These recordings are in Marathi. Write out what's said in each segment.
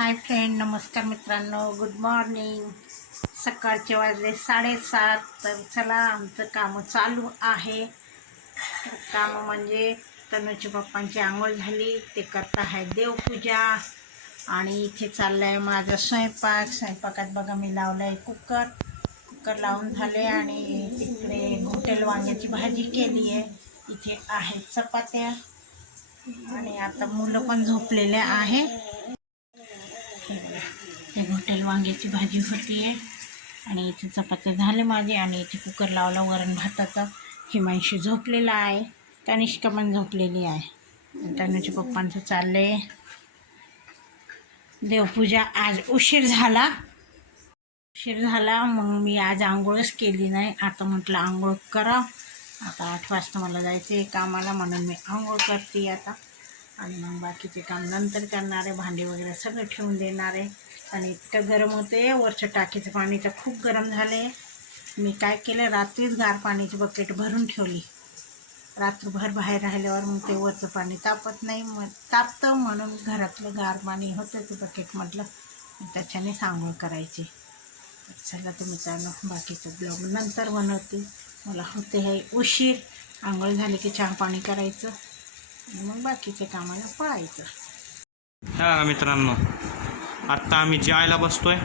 हाय फ्रेंड नमस्कार मित्रांनो. गुड मॉर्निंग सकाळचे वाजले साडेसात तर चला आमचं कामं चालू आहे. कामं म्हणजे तनुच्या पप्पांची आंघोळ झाली ते करत आहे देवपूजा. आणि इथे चाललं आहे माझा स्वयंपाक. स्वयंपाकात बघा मी लावलं आहे कुकर. कुकर लावून झाले आणि तिकडे घोटेल वांग्याची भाजी केली आहे. इथे आहेत चपात्या. आणि आता मुलं पण झोपलेले आहे. हे हॉटेल वांग्याची भाजी होती. आहे आणि इथे चपात्या झाले माझे आणि इथे कुकर लावला वरण भाताचा. हिमांशी झोपलेला आहे. तनिष्का पण झोपलेली आहे. तनुच्या पप्पांचं चाललं आहे देवपूजा आज उशीर झाला. उशीर झाला मग मी आज आंघोळच केली नाही. आता म्हटलं आंघोळ करा. आता आठ वाजता मला जायचं आहे कामाला म्हणून मी आंघोळ करते आता. आणि मग बाकीचे काम नंतर करणार आहे. भांडे वगैरे सगळं ठेवून देणार आहे. आणि इतकं गरम होते वरचं टाकीचं पाणी तर खूप गरम झाले मी काय केलं? रात्रीच गार पाण्याची बकेट भरून ठेवली. रात्रभर बाहेर राहिल्यावर मग ते वरचं पाणी तापत नाही. मग तापतं म्हणून घरातलं गार पाणी होतं ते बकेटमधलं त्याच्याने आंघोळ करायची. चला तुम्ही चालू. बाकीचं ब्लॉग नंतर बनवते. मला होते हे उशीर. आंघोळ झाली की चहा पाणी करायचं. मग बाकीच्या कामाला पळायचं. हा मित्रांनो आत्ता आम्ही जेवायला बसतोय.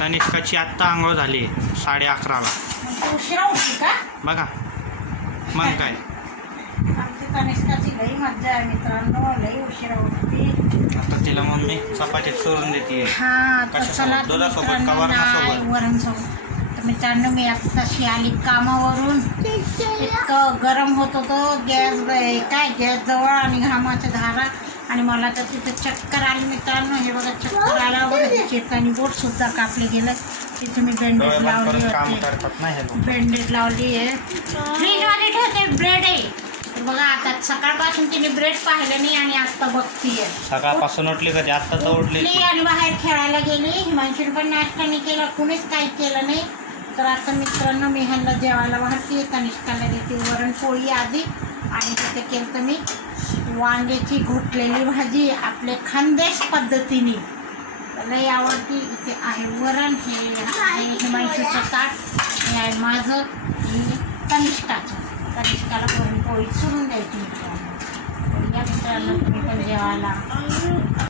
तनिष्काची आत्ता आंघोळ झाली आहे साडे अकराला. बघा मग काय? आमची कनिष्काची लई मज्जा आहे मित्रांनो लई उशिरा उठते आता तिला मम्मी चपातीत सोडून देते. हा मित्रांनो, मी आत्ताशी आली कामावरून. गरम होत होतं गॅस काय गॅस जवळ आणि घामाच्या धारा. आणि मला तर तिथं चक्कर आली मित्रांनो. हे बघा चक्कर आला बघा चेतानी बोट सुद्धा कापले गेलं तिथे मी बँडेज लावली होती. ब्रेंडेड लावली आहे. फ्रीजमध्ये ठेवते ब्रेड आहे. बघा आता सकाळपासून तिने ब्रेड पाहिलं नाही आणि आत्ता बघतीये. सकाळपासून उठली कधी? आत्ता तर उठली आणि बाहेर खेळायला गेली. हिमांशीने पण नाश्ता नाही केला कुणीच काही केलं नाही. तर आता मित्रांनो मी ह्यांना जेवायला वाढते. कनिष्काला देते वरणपोळी आधी. आणि तिथे केलं तर मी वांग्याची घोटलेली भाजी आपल्या खानदेश पद्धतीने. लई आवडती इथे आहे वरण. हे हिमांशूचं हिमांशीचं ताट. हे आहे माझं. आणि कनिष्काचं. कनिष्काला वरणपोळी चुरून द्यायची मित्रांनो या मित्रांनो तुम्ही पण जेवायला.